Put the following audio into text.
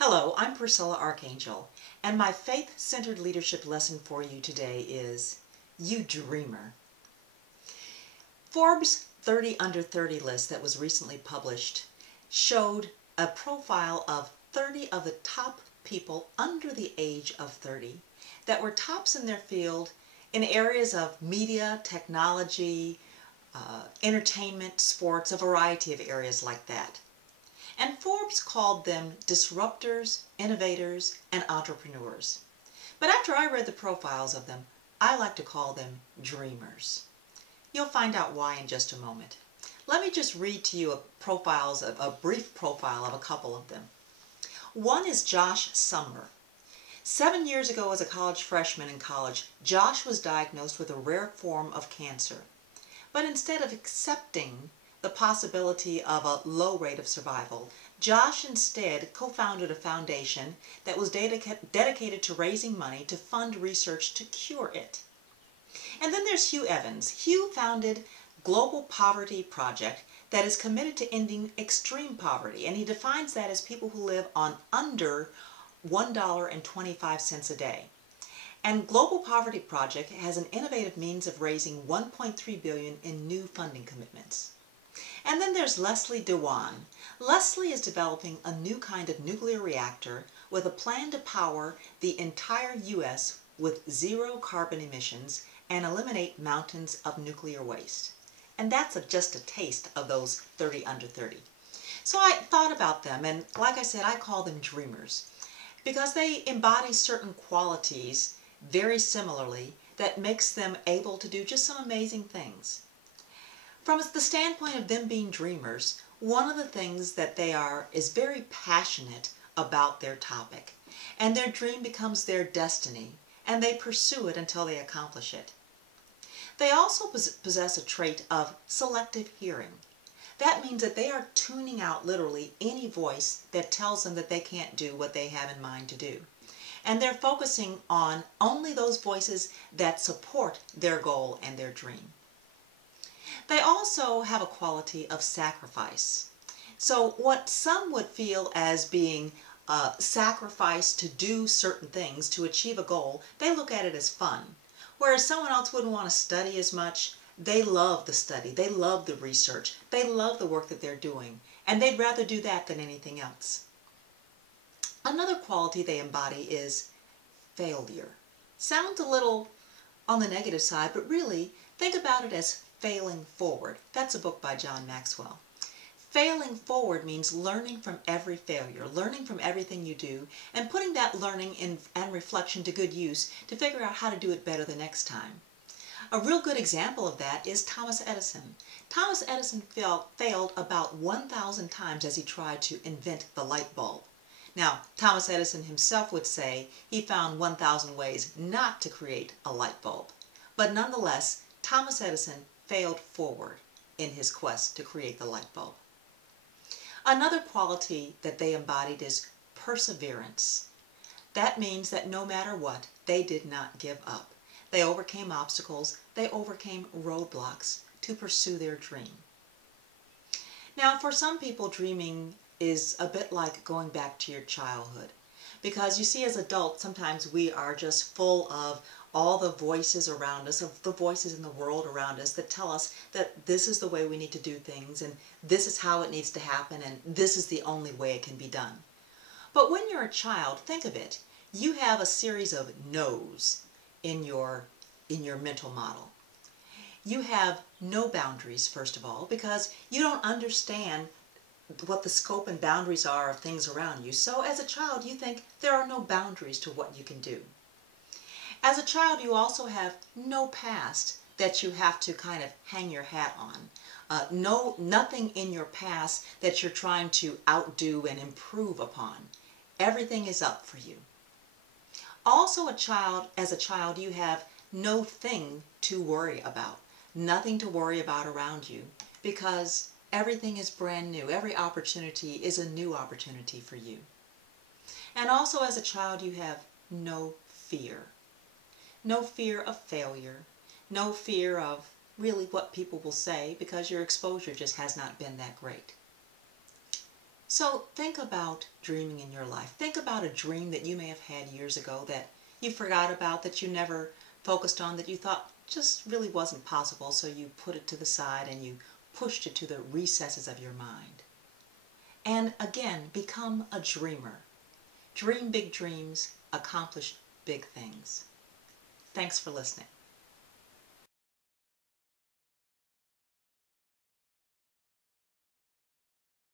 Hello, I'm Priscilla Archangel, and my faith-centered leadership lesson for you today is, You Dreamer. Forbes' 30 Under 30 list that was recently published showed a profile of 30 of the top people under the age of 30 that were tops in their field in areas of media, technology, entertainment, sports, a variety of areas like that. And Forbes called them disruptors, innovators, and entrepreneurs. But after I read the profiles of them, I like to call them dreamers. You'll find out why in just a moment. Let me just read to you a brief profile of a couple of them. One is Josh Sumner. 7 years ago as a college freshman in college, Josh was diagnosed with a rare form of cancer. But instead of accepting the possibility of a low rate of survival, Josh instead co-founded a foundation that was dedicated to raising money to fund research to cure it. And then there's Hugh Evans. Hugh founded Global Poverty Project that is committed to ending extreme poverty, and he defines that as people who live on under $1.25 a day. And Global Poverty Project has an innovative means of raising $1.3 billion in new funding commitments. And then there's Leslie Dewan. Leslie is developing a new kind of nuclear reactor with a plan to power the entire U.S. with zero carbon emissions and eliminate mountains of nuclear waste. And that's just a taste of those 30 under 30. So I thought about them, and like I said, I call them dreamers because they embody certain qualities very similarly that makes them able to do just some amazing things. From the standpoint of them being dreamers, one of the things that they are is very passionate about their topic, and their dream becomes their destiny, and they pursue it until they accomplish it. They also possess a trait of selective hearing. That means that they are tuning out literally any voice that tells them that they can't do what they have in mind to do. And they're focusing on only those voices that support their goal and their dream. They also have a quality of sacrifice. So what some would feel as being sacrifice to do certain things to achieve a goal, they look at it as fun. Whereas someone else wouldn't want to study as much, they love the study, they love the research, they love the work that they're doing, and they'd rather do that than anything else. Another quality they embody is failure. Sounds a little on the negative side, but really think about it as failing forward. That's a book by John Maxwell. Failing forward means learning from every failure, learning from everything you do, and putting that learning and reflection to good use to figure out how to do it better the next time. A real good example of that is Thomas Edison. Thomas Edison failed about 1,000 times as he tried to invent the light bulb. Now, Thomas Edison himself would say he found 1,000 ways not to create a light bulb. But nonetheless, Thomas Edison failed forward in his quest to create the light bulb. Another quality that they embodied is perseverance. That means that no matter what, they did not give up. They overcame obstacles, they overcame roadblocks to pursue their dream. Now, for some people, dreaming is a bit like going back to your childhood. Because you see, as adults, sometimes we are just full of all the voices around us, of the voices in the world around us that tell us that this is the way we need to do things, and this is how it needs to happen, and this is the only way it can be done. But when you're a child, think of it. You have a series of no's in your mental model. You have no boundaries, first of all, because you don't understand what the scope and boundaries are of things around you. So as a child, you think there are no boundaries to what you can do. As a child, you also have no past that you have to kind of hang your hat on. Nothing in your past that you're trying to outdo and improve upon. Everything is up for you. Also, as a child, you have no thing to worry about. Nothing to worry about around you because everything is brand new. Every opportunity is a new opportunity for you. And also as a child, you have no fear. No fear of failure. No fear of really what people will say because your exposure just has not been that great. So think about dreaming in your life. Think about a dream that you may have had years ago that you forgot about, that you never focused on, that you thought just really wasn't possible, so you put it to the side and you pushed it to the recesses of your mind. And again, become a dreamer. Dream big dreams, accomplish big things. Thanks for listening.